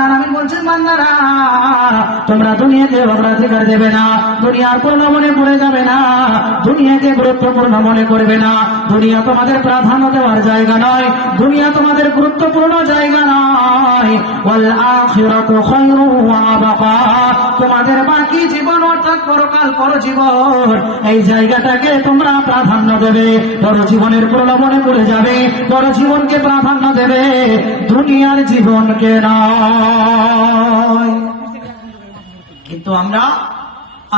আলামিন বলছেন বান্দারা তোমরা দুনিয়াকে অগ্রাধিকার দেবে না। দুনিয়ার পূর্ণ মনে পড়ে যাবে না। দুনিয়াকে গুরুত্বপূর্ণ মনে করবে না। দুনিয়া তোমাদের প্রাধান্য দেওয়ার জায়গা নয়। দুনিয়া তোমাদের গুরুত্বপূর্ণ জায়গা তোমাদের বাকি জীবন অর্থাৎ পরকাল পর জীবন এই জায়গাটাকে তোমরা প্রাধান্য দেবে। পরজীবনের প্রলোভনে পড়ে যাবে। পরজীবনকে প্রাধান্য দেবে। দুনিয়ার জীবনকে নয়। কিন্তু আমরা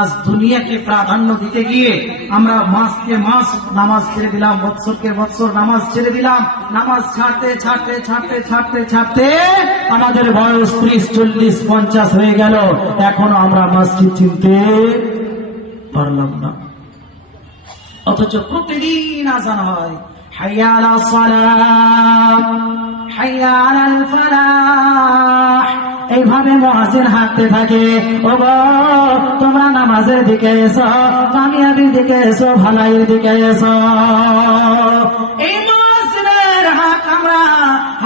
আজ দুনিয়াকে প্রাধান্য দিতে গিয়ে আমরা মাসকে মাস নামাজ ছেড়ে দিলাম, বৎসরকে বৎসর নামাজ ছেড়ে দিলাম, নামাজ ছাড়তে ছাড়তে ছাড়তে ছাড়তে ছাড়তে আমাদের বয়স ত্রিশ, চল্লিশ, পঞ্চাশ হয়ে গেল। এখনও আমরা মসজিদ চিনতে পারলাম না। অথচ প্রতিদিন আজান হয় হাইয়া আলা সালাম হাইয়া আলাল ফালাহ। এইভাবে মহাজির হাঁটতে থাকে। ও তোমরা নামাজের দিকে এসো কামিয়াবির দিকে এসো, ভালাইয়ের দিকে এসো। এই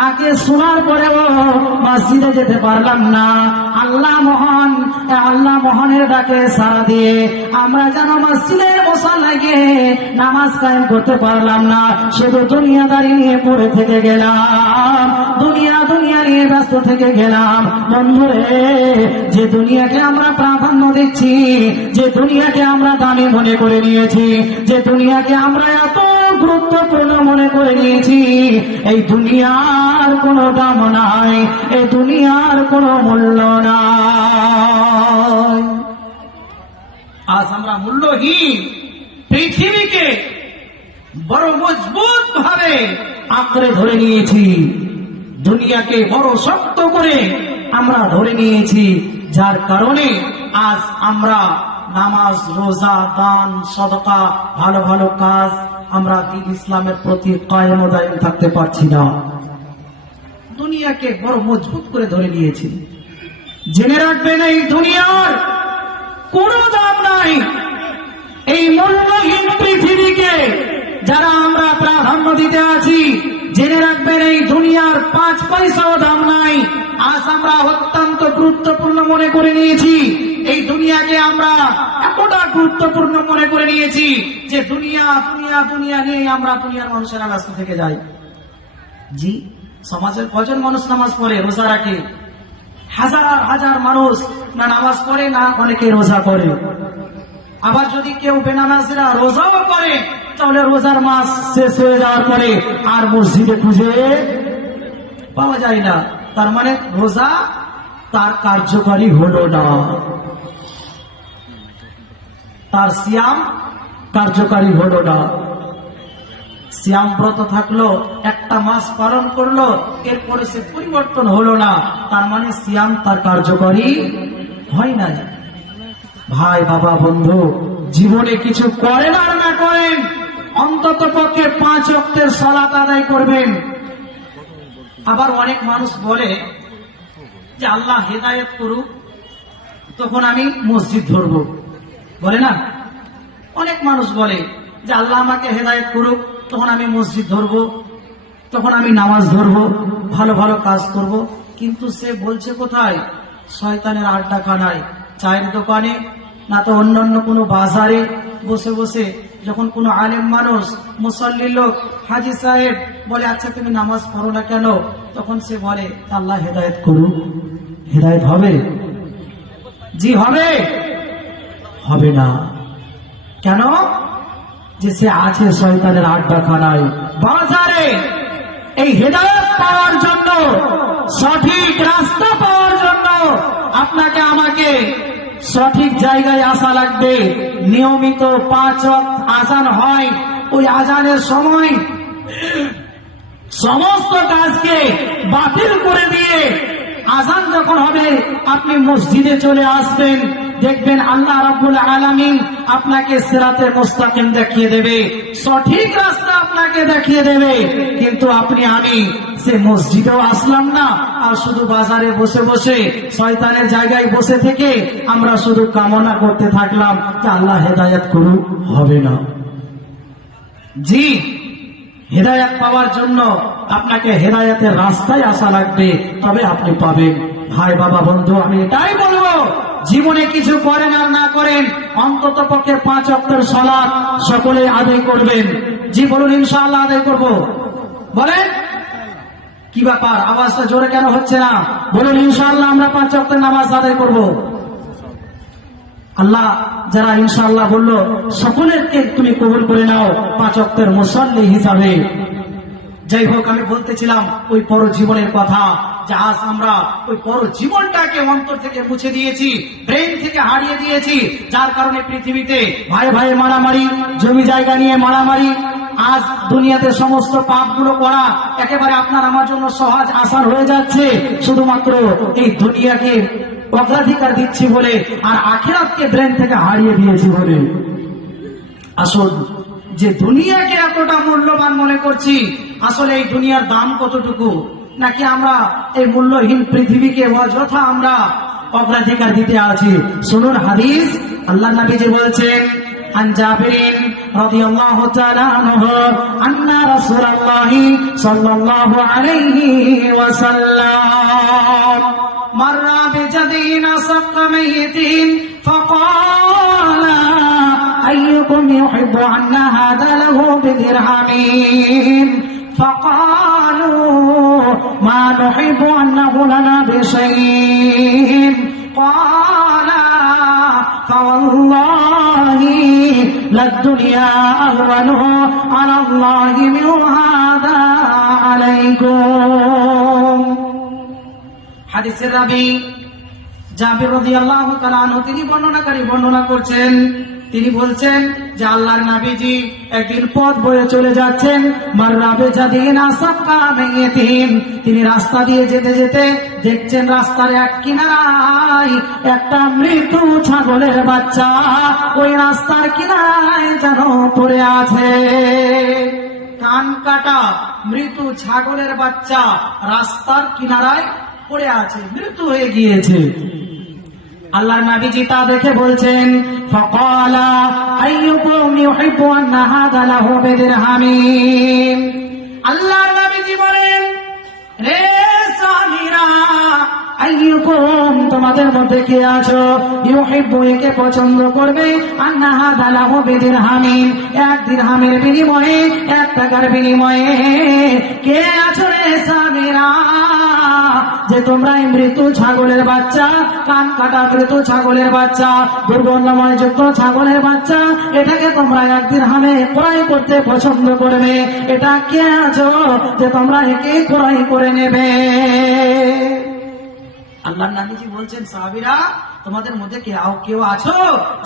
হাকে শোনার পরেও মসজিদে যেতে পারলাম না। আল্লাহ মহান আল্লাহ মহানের ডাকে সারা দিয়ে আমরা যেন মসজিদের মশালায় লাগে নামাজ কায়েম করতে পারলাম না। শুধু দুনিয়াদারি নিয়ে পড়ে থেকে গেলাম, দুনিয়া দুনিয়া নিয়ে ব্যস্ত থেকে গেলাম। বন্ধুরে, যে দুনিয়াকে আমরা প্রাধান্য দিচ্ছি, যে দুনিয়াকে আমরা দামি মনে করে নিয়েছি, যে দুনিয়াকে আমরা এত গুরুত্বপূর্ণ মনে করে নিয়েছি। এই দুনিয়ার কোনো দাম নাই এই দুনিয়ার কোনো মূল্য নাই। আজ আমরা মূল্যহীন পৃথিবীকে বড় মজবুত ভাবে আঁকড়ে ধরে নিয়েছি। দুনিয়াকে বড় শক্ত করে আমরা ধরে নিয়েছি। যার কারণে আজ আমরা নামাজ, রোজা, দান, সদকা, ভালো ভালো কাজ আমরা দিন ইসলামের প্রতি কায়েম দায়ন থাকতে পারছি না? দুনিয়াকে বড় মজবুত করে ধরে নিয়েছি। জেনে রাখবেন এই দুনিয়ার কোন দাম নাই। এই মূল্যহীন পৃথিবীকে যারা আমরা প্রাধান্য দিতে আছি জেনে রাখবেন, এই দুনিয়ার পাঁচ পয়সাও দাম নাই। আজ আমরা অত্যন্ত গুরুত্বপূর্ণ মনে করে নিয়েছি, এই দুনিয়াকে আমরা এতটা গুরুত্বপূর্ণ মনে করে নিয়েছি যে দুনিয়া দুনিয়া দুনিয়া নিয়ে আমরা দুনিয়ার মানুষেরা ব্যস্ত থেকে যাই। জি, সমাজের কজন মানুষ নামাজ পড়ে, রোজা রাখে? হাজার হাজার মানুষ না নামাজ পড়ে, না অনেকে রোজা করে। আবার যদি কেউ বেনামাজিরা রোজাও করে তাহলে রোজার মাস শেষ হয়ে যাওয়ার পরে আর মসজিদে খুঁজে পাওয়া যায় না। তার মানে রোজা তার কার্যকারী হলো না। তার সিয়াম কার্যকারী হলো না। শ্যাম ব্রত থাকল, একটা মাস পালন করল, এরপরে সে পরিবর্তন হলো না। তার মানে শ্যাম তার কার্যকরী হয় নাই। ভাই, বাবা, বন্ধু, জীবনে কিছু করেন আর না করেন? অন্তত পক্ষে পাঁচ অক্টের সলাত আদায় করবেন। আবার অনেক মানুষ বলে যে, আল্লাহ হেদায়ত করুক, তখন আমি মসজিদ ধরবো। বলে না? অনেক মানুষ বলে যে, আল্লাহ আমাকে হেদায়ত করুক, তখন আমি মসজিদ ধরবো, তখন আমি নামাজ ধরবো, ভালো ভালো কাজ করব। কিন্তু সে বলছে কোথায়? শয়তানের আড্ডা খানায় চায়ের দোকানে, না তো অন্যান্য কোনো বাজারে বসে বসে যখন কোনো আলেম মানুষ, মুসল্লি লোক, হাজি সাহেব বলে আচ্ছা তুমি নামাজ পড়ো না কেন? তখন সে বলে, আল্লাহ হেদায়ত করুক। হেদায়ত হবে? জি, হবে। হবে না। কেন? যে সে আছে শয়তানের আড্ডা খানায় বাজারে এই হেদায়ত পাওয়ার জন্য, সঠিক রাস্তা পাওয়ার জন্য আপনাকে আমাকে সঠিক জায়গায় আসা লাগবে। নিয়মিত পাঁচ আজান হয়। ওই আজানের সময় সমস্ত কাজকে বাতিল করে দিয়ে আজান যখন হবে, আপনি মসজিদে চলে আসবেন। দেখবেন আল্লাহ রাব্বুল আলামিন আপনাকে সিরাতের মুস্তাকিম দেখিয়ে দেবে। সঠিক রাস্তা আপনাকে দেখিয়ে দেবে। কিন্তু আপনি, আমি সে মসজিদেও আসলাম না, আর শুধু বাজারে বসে বসে, শয়তানের জায়গায় বসে থেকে আমরা শুধু কামনা করতে থাকলাম যে আল্লাহ হেদায়ত করুক, হবে না। জি, হেদায়াত পাওয়ার জন্য আপনাকে হেদায়াতের রাস্তায় আসা লাগবে, তবে আপনি পাবেন। ভাই, বাবা, বন্ধু, আমি এটাই বলব। জীবনে কিছু করেন আর না করেন, অন্তত পক্ষে পাঁচ অক্টর সলাপ সকলে আদায় করবেন। জি, বলুন, ইনশাআল্লাহ আদায় করব। বলেন? কি ব্যাপার? আওয়াজটা জোরে কেন হচ্ছে না? বলুন, ইনশাআল্লাহ আমরা পাঁচ অক্টের নামাজ আদায় করব। আল্লাহ যারা ইনশাআল্লাহ বলল, সকলেরকে তুমি কবুল করে নাও পাঁচ অক্টের মুসল্লি হিসাবে। যাই হোক, আমি বলতেছিলাম ওই পর জীবনের কথা। আজ আমরা ওই পর জীবনটাকে অন্তর থেকে মুছে দিয়েছি ব্রেন থেকে হারিয়ে দিয়েছি, যার কারণে পৃথিবীতে ভাই ভাই মারামারি, জমি জায়গা নিয়ে মারামারি, আজ দুনিয়াতে সমস্ত পাপগুলো করা একেবারে আপনার আমার জন্য সহজ আসান হয়ে যাচ্ছে। শুধুমাত্র এই দুনিয়াকে অগ্রাধিকার দিচ্ছি বলে আর আখেরাতকে ব্রেন থেকে হারিয়ে দিয়েছি বলে। আসল যে দুনিয়াকে এতটা মূল্যবান মনে করছি, আসলে এই দুনিয়ার দাম কতটুকু? নাকি আমরা এই মূল্যহীন পৃথিবীকে অযথা আমরা অগ্রাধিকার দিতে আছি শুনুন হাদিস আল্লাহ নবীজি বলছেন عن جابر رضي الله تعالى عنه أن رسول الله صلى الله عليه وسلم مر بجدين صق ميت فقال أيكم يحب أن هذا له بدرهم فقالوا ما نحب أنه لنا بشيء قال فوالله للدنيا أهون على الله من هذا عليكم হাদিসের রাবি জাবির রাদিয়াল্লাহু তাআলা আনহু তিনি বর্ণনাকারী বর্ণনা করছেন তিনি বলছেন যে আল্লাহর নবীজি একদিন পথ বয়ে চলে যাচ্ছেন। মাররাবে জাদিন আসাক্কা মেয়েতিন তিনি রাস্তা দিয়ে যেতে যেতে দেখছেন রাস্তার এক কিনারায় একটা মৃত্যু ছাগলের বাচ্চা। ওই রাস্তার কিনারায় যেন পড়ে আছে। কান কাটা মৃত্যু ছাগলের বাচ্চা রাস্তার কিনারায় পড়ে আছে, মৃত্যু হয়ে গিয়েছে। আল্লাহর নবীজি তা দেখে বলছেন আল্লাহর নবীজি বলেন রে তোমাদের মধ্যে কে আছো? ইউহিব্বু একে পছন্দ করবে? আন্না হাযা লাহু বিদিরহামিন এক দিরহামের বিনিময়ে, এক টাকার বিনিময়ে, কে আছো রে সামিরা? যে তোমরা এই মৃত্যু ছাগলের বাচ্চা, কান কাটা মৃত্যু ছাগলের বাচ্চা দুর্গন্ধময় যুক্ত ছাগলের বাচ্চা, এটাকে তোমরা একদিন হামে ক্রয় করতে পছন্দ করবে। এটা কে আছো যে তোমরা একে ক্রয় করে নেবে? আল্লাহ নাবিজি বলছেন, সাহাবিরা, তোমাদের মধ্যে কে আও কেউ আছো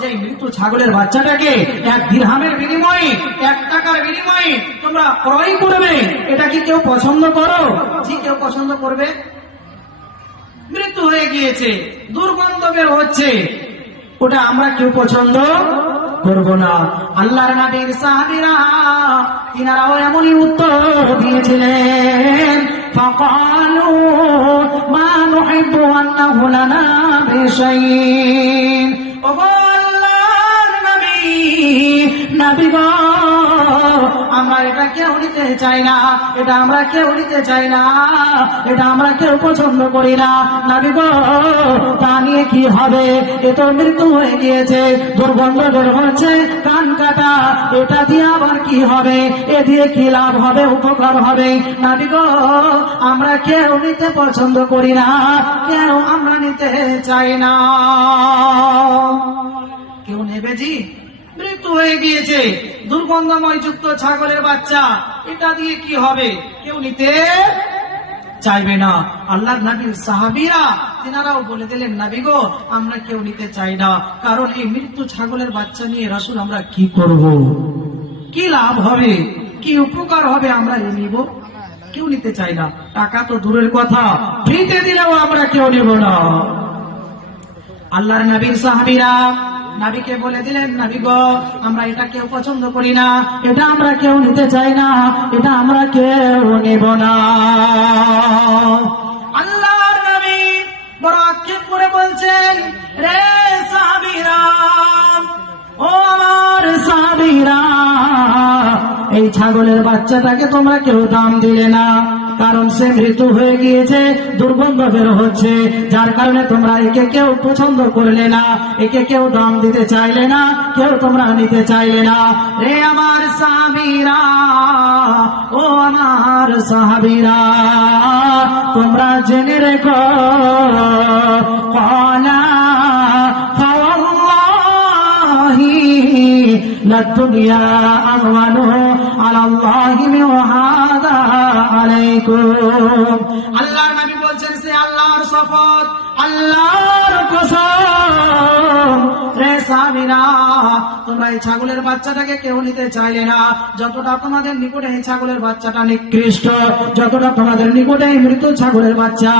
যে মৃত্যু ছাগলের বাচ্চাটাকে এক দিরহামের বিনিময়ে, এক টাকার বিনিময়ে তোমরা ক্রয় করবে? এটা কি কেউ পছন্দ করো? জি কেউ পছন্দ করবে? মৃত্যু হয়ে গিয়েছে দুর্গন্ধ বের হচ্ছে। ওটা আমরা কেউ পছন্দ করব না। আল্লাহর নবীর সাহাবিরা তিনারাও এমনই উত্তর দিয়েছিলেন বিষয় নবী নবী আমরা এটা কেউ নিতে চাই না, এটা আমরা কেউ নিতে চাই না, এটা আমরা কেউ পছন্দ করি না। নাবি তা নিয়ে কি হবে? এ তো মৃত্যু হয়ে গিয়েছে, দুর্গন্ধ বের হচ্ছে, কান কাটা, এটা দিয়ে আবার কি হবে? এ দিয়ে কি লাভ হবে, উপকার হবে? নাবি আমরা কেউ নিতে পছন্দ করি না, কেউ আমরা নিতে চাই না। কেউ নেবে জি? মৃত্যু হয়ে গিয়েছে। দুর্গন্ধময় যুক্ত ছাগলের বাচ্চা, এটা দিয়ে কি হবে? কেউ নিতে চাইবে না। আল্লাহ নবীর সাহাবিরা, তেনারাও বলে দিলেন, নাবি গো, আমরা কেউ নিতে চাই না। কারণ এই মৃত্যু ছাগলের বাচ্চা নিয়ে রাসুল আমরা কি করব? কি লাভ হবে? কি উপকার হবে আমরা এ নিব? কেউ নিতে চাই না। টাকা তো দূরের কথা। ফ্রিতে দিলেও আমরা কেউ নেব না। আল্লাহর নবীর সাহাবিরা নাবিকে বলে দিলেন নাবি গো আমরা এটা কেউ পছন্দ করি না। এটা আমরা কেউ নিতে চাই না। এটা আমরা কেউ নেব না। আল্লাহর নবী বড় আক্ষেপ করে বলছেন, রে ও আমার এই ছাগলের বাচ্চাটাকে তোমরা কেউ দাম দিলে না। কারণ সে মৃত্যু হয়ে গিয়েছে দুর্গন্ধ বের হচ্ছে যার কারণে তোমরা একে কেউ পছন্দ করলে না একে কেউ দাম দিতে চাইলে না কেউ তোমরা নিতে চাইলে না রে আমার সাহাবীরা ও আমার সাহাবীরা তোমরা জেনে রেখো কলা فوالله للدنيا أهون على الله من هذا আল্লাহর বলছেন, সে আল্লাহর শপথ, আল্লাহর তোমরা এই ছাগলের বাচ্চাটাকে কেউ নিতে চাইলে না। যতটা তোমাদের নিকটে এই ছাগলের বাচ্চাটা নিকৃষ্ট, যতটা তোমাদের নিকটে মৃত ছাগলের বাচ্চা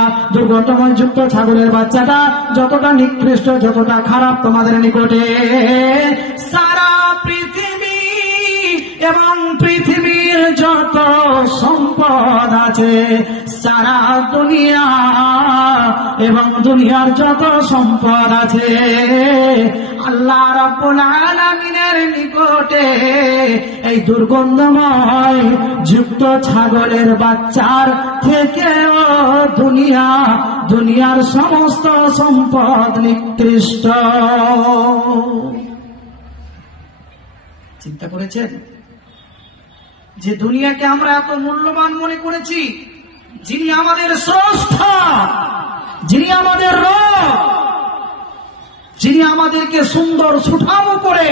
যুক্ত ছাগলের বাচ্চাটা যতটা নিকৃষ্ট, যতটা খারাপ তোমাদের নিকটে। সারা পৃথিবী এবং পৃথিবী যত সম্পদ আছে, সারা দুনিয়া এবং দুনিয়ার যত সম্পদ আছে, আল্লাহ আলামিনের নিকটে এই দুর্গন্ধময় যুক্ত ছাগলের বাচ্চার থেকেও দুনিয়া, দুনিয়ার সমস্ত সম্পদ নিকৃষ্ট। চিন্তা করেছেন? যে দুনিয়াকে আমরা এত মূল্যবান মনে করেছি, যিনি আমাদের স্রষ্টা, যিনি আমাদের রব, যিনি আমাদেরকে সুন্দর সুঠামো করে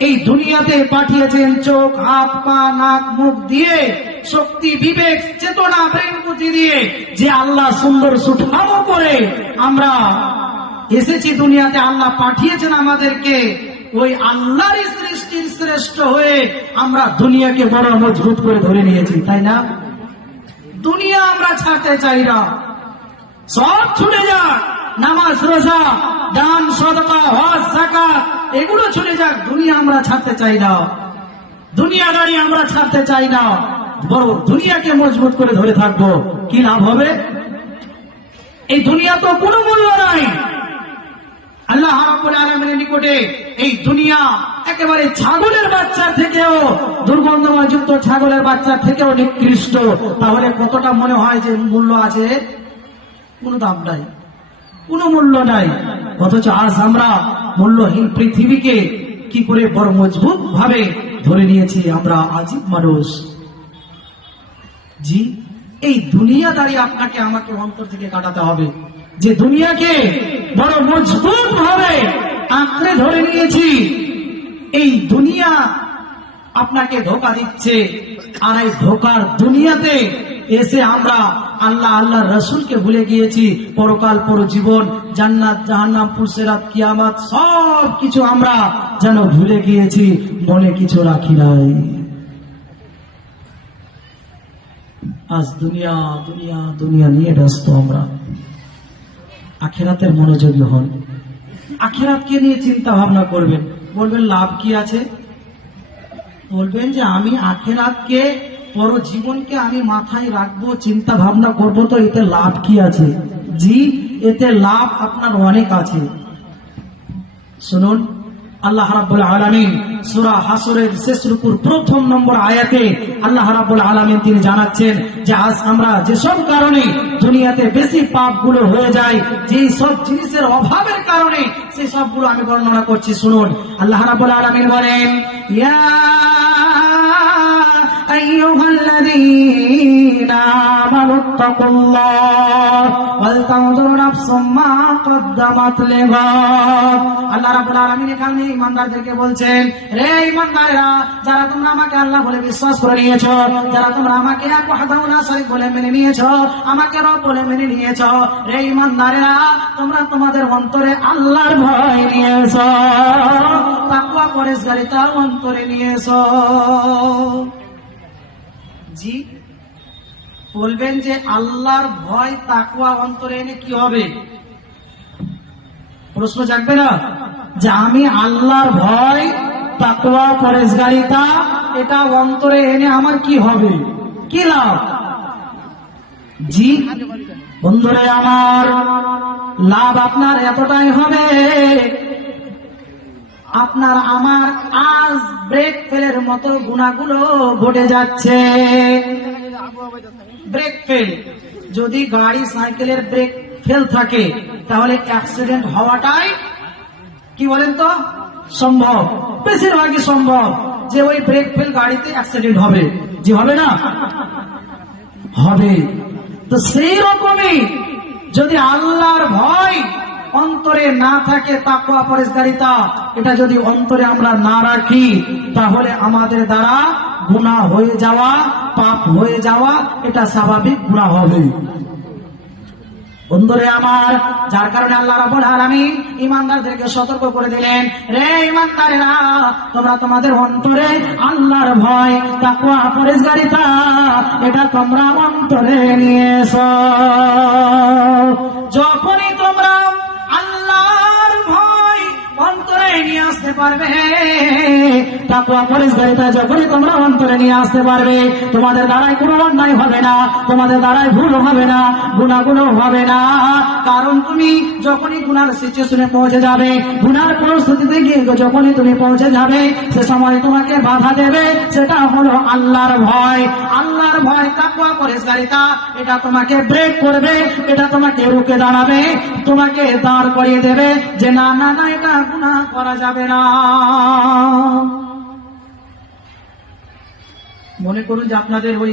এই দুনিয়াতে পাঠিয়েছেন চোখ, হাত, পা, নাক, মুখ দিয়ে, শক্তি, বিবেক, চেতনা, প্রেম বুদ্ধি দিয়ে যে আল্লাহ সুন্দর সুঠামো করে আমরা এসেছি দুনিয়াতে, আল্লাহ পাঠিয়েছেন আমাদেরকে, ওই আল্লাহর সৃষ্টির শ্রেষ্ঠ হয়ে আমরা দুনিয়াকে বড় মজবুত করে ধরে নিয়েছি, তাই না? দুনিয়া আমরা ছাড়তে চাই না। সব ছুটে যাক, নামাজ, রোজা, দান, সদকা, হজ জাকাত এগুলো ছুটে যাক, দুনিয়া আমরা ছাড়তে চাই না। দুনিয়াদারি আমরা ছাড়তে চাই না। বড় দুনিয়াকে মজবুত করে ধরে থাকব। কি লাভ হবে? এই দুনিয়া তো কোনো মূল্য নাই। আল্লাহ রাব্বুল আলামিনের নিকটে এই দুনিয়া একেবারে ছাগলের বাচ্চা থেকেও, দুর্গন্ধময় যুক্ত ছাগলের বাচ্চার থেকেও নিকৃষ্ট। তাহলে কতটা মনে হয় যে মূল্য আছে? কোনো দাম নাই। কোনো মূল্য নাই। অথচ আজ আমরা মূল্যহীন পৃথিবীকে কি করে বড় মজবুত ভাবে ধরে নিয়েছি আমরা আজীব মানুষ? জি, এই দুনিয়া দুনিয়াদারি আপনাকে আমাকে অন্তর থেকে কাটাতে হবে। যে দুনিয়াকে বড় মজবুত ভাবে আঁকড়ে ধরে নিয়েছি, এই দুনিয়া আপনাকে ধোকা দিচ্ছে। আর এই ধোকার দুনিয়াতে এসে আমরা আল্লাহ আল্লাহ রসুলকে ভুলে গিয়েছি। পরকাল পর জীবন জান্নাত, জাহান্নাম পুরসেরাত কিয়ামাত সব কিছু আমরা যেন ভুলে গিয়েছি। মনে কিছু রাখি নাই। আজ দুনিয়া দুনিয়া দুনিয়া নিয়ে ব্যস্ত আমরা। আখেরাতের মনোযোগী হন। আখেরাতকে নিয়ে চিন্তা ভাবনা করবেন। বলবেন, লাভ কি আছে? বলবেন যে, আমি আখেরাতকে, পর জীবনকে আমি মাথায় রাখব, চিন্তা ভাবনা করব তো এতে লাভ কি আছে? জি, এতে লাভ আপনার অনেক আছে। শুনুন আল্লাহ রাব্বুল আলামিন সূরা হাসরের শেষ রুকুর প্রথম নম্বর আয়াতে আল্লাহ রাব্বুল আলামিন তিনি জানাচ্ছেন যে আজ আমরা যেসব কারণে দুনিয়াতে বেশি পাপগুলো হয়ে যায় যে সব জিনিসের অভাবের কারণে সেই সবগুলো আমি বর্ণনা করছি। শুনুন, আল্লাহ রাব্বুল আলামিন বলেন, ইয়া أيها الذين آمنوا اتقوا الله ولتنظر نفس ما قدمت لغد আল্লাহ রাব্বুল আলামিন এখানে ইমানদারদেরকে বলছেন রে ইমানদারেরা যারা তোমরা আমাকে আল্লাহ বলে বিশ্বাস করে নিয়েছো যারা তোমরা আমাকে এক ওয়াহদাহু লা শারীক বলে মেনে নিয়েছো আমাকে রব বলে মেনে নিয়েছো রে ইমানদারেরা তোমরা তোমাদের অন্তরে আল্লাহর ভয় নিয়েছো তাকওয়া পরেশগারিতা অন্তরে নিয়েছো জি বলবেন যে আল্লাহর ভয় তাকুয়া অন্তরে এনে কি হবে? প্রশ্ন জাগবে না? যে আমি আল্লাহর ভয় তাকুয়া পরেশগারিতা এটা অন্তরে এনে আমার কি হবে? কি লাভ? জি, বন্ধুরে আমার, লাভ আপনার এতটাই হবে আপনার আমার আজ ব্রেক ফেলের মতো গুণাগুলো ঘটে যাচ্ছে। Brake fail. যদি গাড়ি, সাইকেলের ব্রেক ফেল থাকে, তাহলে অ্যাক্সিডেন্ট হওয়াটাই কি বলেন তো? সম্ভব। বেশিরভাগই সম্ভব যে ওই ব্রেক ফেল গাড়িতে অ্যাক্সিডেন্ট হবে। যে হবে না? হবে। তো সেই রকমই যদি আল্লাহর ভয় অন্তরে না থাকে তাকুয়া পরেশগারিতা। এটা যদি অন্তরে আমরা না রাখি, তাহলে আমাদের দ্বারা গুণা হয়ে যাওয়া, পাপ হয়ে যাওয়া, এটা স্বাভাবিক গুণা হবে। বন্ধুরে আমার, যার কারণে আল্লাহ রাব্বুল আলামিন ইমানদারদেরকে সতর্ক করে দিলেন, রে ইমানদারেরা তোমরা তোমাদের অন্তরে আল্লাহর ভয়, তাকওয়া পরেশগারিতা, এটা তোমরা অন্তরে নিয়ে যখনই তোমরা অন্তরে নিয়ে পরিস্থিতিতে গিয়ে যখনই তুমি পৌঁছে যাবে, সে সময় তোমাকে বাধা দেবে, সেটা হলো আল্লাহর ভয়। আল্লাহর ভয় তাকুয়া পরিষ্কারিতা এটা তোমাকে ব্রেক করবে, এটা তোমাকে রুকে দাঁড়াবে, তোমাকে দাঁড় করিয়ে দেবে যে, না না না, এটা গুনাহ করা যাবে মনে করুন যে আপনাদের ওই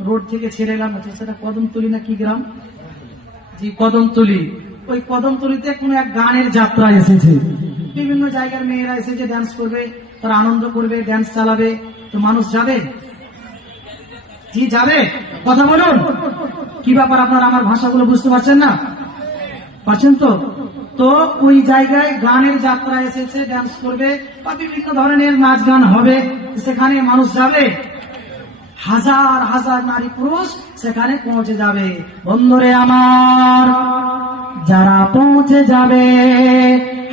রোড থেকে ছেড়ে এলাম সেটা কদমতলি না কি গ্রাম? জি, কদমতলি। ওই কদমতলিতে কোন এক গানের যাত্রা এসেছে। বিভিন্ন জায়গার মেয়েরা এসেছে ডান্স করবে, তারা আনন্দ করবে ডান্স চালাবে। তো মানুষ যাবে? জি, যাবে? কথা বলুন। কি ব্যাপার আপনারা আমার ভাষাগুলো বুঝতে পারছেন না? পারছেন তো? তো ওই জায়গায় গানের যাত্রা এসেছে ডান্স করবে বা বিভিন্ন ধরনের নাচ গান হবে, সেখানে মানুষ যাবে। হাজার হাজার নারী পুরুষ সেখানে পৌঁছে যাবে। বন্ধুরে আমার, যারা পৌঁছে যাবে,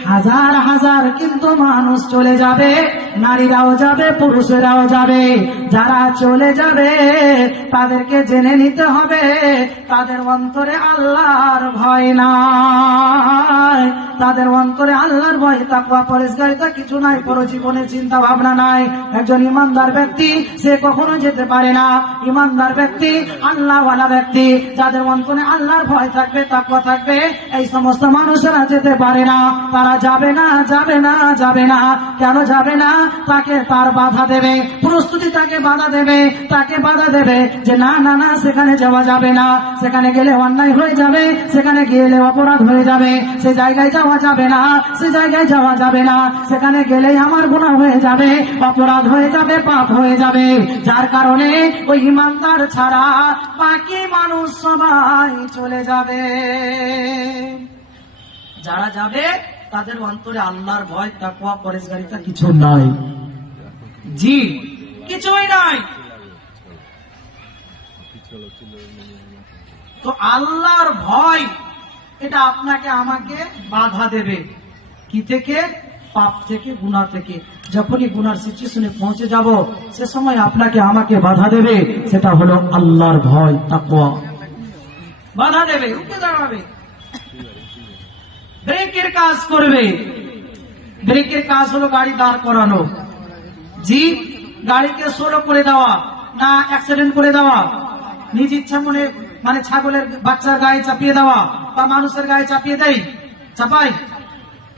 হাজার হাজার কিন্তু মানুষ চলে যাবে। নারীরাও যাবে, পুরুষেরাও যাবে। যারা চলে যাবে, তাদেরকে জেনে নিতে হবে, তাদের অন্তরে আল্লাহর ভয় নাই। তাদের অন্তরে আল্লাহর ভয় তাকুয়া পরিষ্কারিতা কিছু নাই, পর জীবনে চিন্তা ভাবনা নাই। একজন ইমানদার ব্যক্তি, সে কখনো যেতে পারে না। ইমানদার ব্যক্তি, আল্লাহওয়ালা ব্যক্তি, যাদের অন্তরে আল্লাহর ভয় থাকবে তাকুয়া থাকবে, এই সমস্ত মানুষেরা যেতে পারে না। তারা যাবে না যাবে না যাবে না। কেন যাবে না? তাকে তার বাধা দেবে, প্রস্তুতি তাকে বাধা দেবে, তাকে বাধা দেবে যে না না না, সেখানে যাওয়া যাবে না। সেখানে গেলে অন্যায় হয়ে যাবে, সেখানে গেলে অপরাধ হয়ে যাবে। সে জায়গায় যাওয়া যাবে না, সে জায়গায় যাওয়া যাবে না। সেখানে গেলেই আমার গুণা হয়ে যাবে, অপরাধ হয়ে যাবে, পাপ হয়ে যাবে। যার কারণে ওই ইমানদার ছাড়া বাকি মানুষ সবাই চলে যাবে। যারা যাবে তাদের অন্তরে আল্লাহর ভয় তাকুয়া পরেশগারিতা কিছু নাই। জি কিছুই নাই। তো আল্লাহর ভয় এটা আপনাকে আমাকে বাধা দেবে। কি থেকে? পাপ থেকে গুণা থেকে। যখনই গুনার সিচুয়েশনে পৌঁছে যাব সে সময় আপনাকে আমাকে বাধা দেবে। সেটা হলো আল্লাহর ভয় তাকুয়া বাধা দেবে রুখে দাঁড়াবে। ব্রেকের কাজ করবে। ব্রেকের কাজ হলো গাড়ি দাঁড় করানো। জি গাড়িকে সোলো করে দেওয়া, না অ্যাক্সিডেন্ট করে দেওয়া। নিজ ইচ্ছা মনে মানে ছাগলের বাচ্চার গায়ে চাপিয়ে দেওয়া বা মানুষের গায়ে চাপিয়ে দেয় চাপাই।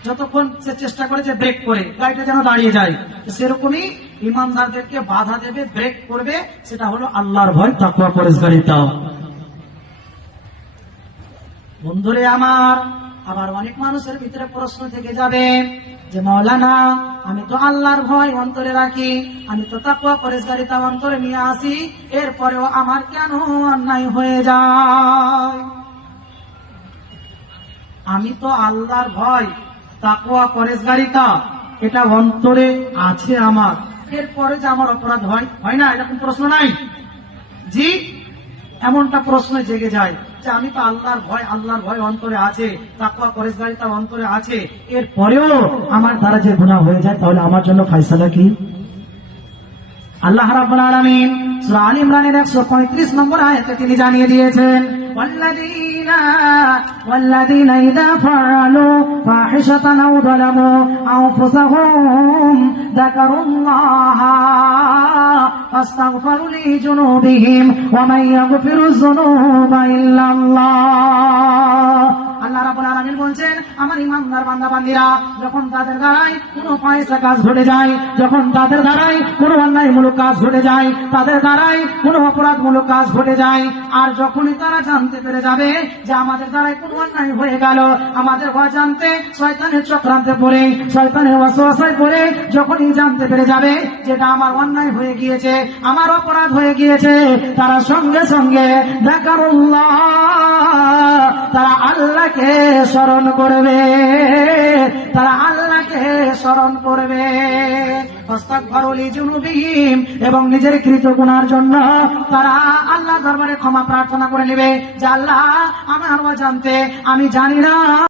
যতক্ষণ সে চেষ্টা করে যে ব্রেক করে, গাড়িটা যেন দাঁড়িয়ে যায়। সেরকমই ইমানদারদেরকে বাধা দেবে ব্রেক করবে, সেটা হলো আল্লাহর ভয় তাকুয়া পরেশগারিতা। বন্ধুরে আমার আবার অনেক মানুষের ভিতরে প্রশ্ন থেকে যাবে যে মৌলানা আমি তো আল্লাহর ভয় অন্তরে রাখি, আমি তো তাকুয়া পরেশগারিতা অন্তরে নিয়ে আসি, এরপরেও আমার কেন অন্যায় হয়ে যায়? আমি তো আল্লাহর ভয় তাকুয়া পরেশগারিতা, এটা অন্তরে আছে আমার। এরপরে যে আমার অপরাধ হয় হয় না, এরকম প্রশ্ন নাই? জি, এমনটা প্রশ্ন জেগে যায়। যে আমি তো আল্লাহর ভয় আল্লাহর ভয় অন্তরে আছে তাকুয়া পরেশগারিতা অন্তরে আছে এর পরেও আমার দ্বারা যে গুনাহ হয়ে যায় তাহলে আমার জন্য ফাইসালা কি আল্লাহ রাব্বুল আলামিন সূরা আল ইমরানের 135 নম্বর আয়াতে তিনি জানিয়ে দিয়েছেন والذين والذين إذا فعلوا فاحشة أو ظلموا أنفسهم ذكروا الله فاستغفروا لذنوبهم ومن يغفر الذنوب إلا الله আল্লাহ রাব্বুল আলামিন বলছেন আমার ইমানদার বান্দা বান্দিরা যখন তাদের দ্বারাই কোনো পয়সা কাজ ঘটে যায় যখন তাদের দ্বারাই কোনো অন্যায়মূলক কাজ ঘটে যায় তাদের দ্বারাই কোনো অপরাধমূলক কাজ ঘটে যায় আর যখনই তারা জানতে পেরে যাবে যে আমাদের দ্বারাই কোনো অন্যায় হয়ে গেল আমাদের অজান্তে শয়তানের চক্রান্তে পড়ে শয়তানের ওয়াসওয়াসায় পড়ে যখনই জানতে পেরে যাবে যেটা আমার অন্যায় হয়ে গিয়েছে আমার অপরাধ হয়ে গিয়েছে। তারা সঙ্গে সঙ্গে দেখারুল্লাহ তারা আল্লাহকে স্মরণ করবে। তারা আল্লাহকে স্মরণ করবে। এবং নিজের কৃত গুনার জন্য তারা আল্লাহ দরবারে ক্ষমা প্রার্থনা করে নেবে। যে আল্লাহ, আমার অজান্তে আমি জানি না